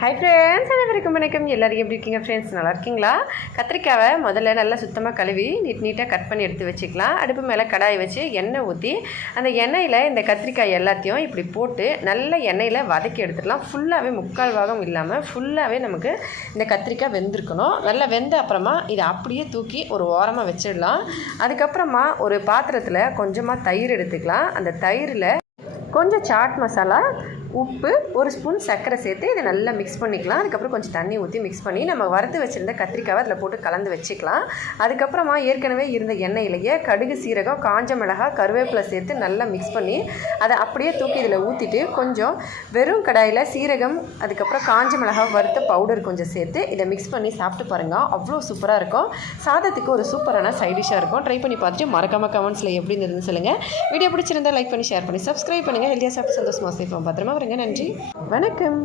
Hi friends, அனைவருக்கும் வணக்கம். எல்லோரும் எப்படி இருக்கீங்க ஃப்ரெண்ட்ஸ்? நல்லா இருக்கீங்களா? கத்திரிக்காவை முதல்ல நல்லா சுத்தமாக கழுவி நீட்டாக கட் பண்ணி எடுத்து வச்சுக்கலாம். அடுப்பு மேலே கடாயை வச்சு எண்ணெய் ஊற்றி அந்த எண்ணெயில் இந்த கத்திரிக்காய் எல்லாத்தையும் இப்படி போட்டு நல்ல எண்ணெயில் வதக்கி எடுத்துடலாம். ஃபுல்லாகவே முக்கால் பாகம் இல்லாமல் ஃபுல்லாகவே நமக்கு இந்த கத்திரிக்காய் வெந்திருக்கணும். நல்லா வெந்த அப்புறமா இதை அப்படியே தூக்கி ஒரு ஓரமாக வச்சிடலாம். அதுக்கப்புறமா ஒரு பாத்திரத்தில் கொஞ்சமாக தயிர் எடுத்துக்கலாம். அந்த தயிரில் கொஞ்சம் சாட் மசாலா, உப்பு, ஒரு ஸ்பூன் சர்க்கரை சேர்த்து இதை நல்லா மிக்ஸ் பண்ணிக்கலாம். அதுக்கப்புறம் கொஞ்சம் தண்ணி ஊற்றி மிக்ஸ் பண்ணி நம்ம வறுத்து வச்சுருந்த கத்திரிக்காவை அதில் போட்டு கலந்து வச்சுக்கலாம். அதுக்கப்புறமா ஏற்கனவே இருந்த எண்ணெயிலேயே கடுகு, சீரகம், காஞ்ச மிளகாய், கருவேப்பிலை சேர்த்து நல்லா மிக்ஸ் பண்ணி அதை அப்படியே தூக்கி இதில் ஊற்றிட்டு கொஞ்சம் வெறும் கடாயில் சீரகம், அதுக்கப்புறம் காஞ்ச மிளகாய் வறுத்த பவுடர் கொஞ்சம் சேர்த்து இதை மிக்ஸ் பண்ணி சாப்பிட்டு பாருங்கள். அவ்வளோ சூப்பராக இருக்கும். சாதத்துக்கு ஒரு சூப்பரான சைடிஷாக இருக்கும். ட்ரை பண்ணி பார்த்துட்டு மறக்காமல் கமெண்ட்ஸில் எப்படி இருந்ததுன்னு சொல்லுங்கள். வீடியோ பிடிச்சிருந்தால் லைக் பண்ணி ஷேர் பண்ணி சப்ஸ்கிரைப் பண்ணுங்கள். ஹெல்த்தியாக சாப்பிட்டு சந்தோஷமாக சேஃபாக பத்திரமா வருங்க. நன்றி, வணக்கம்.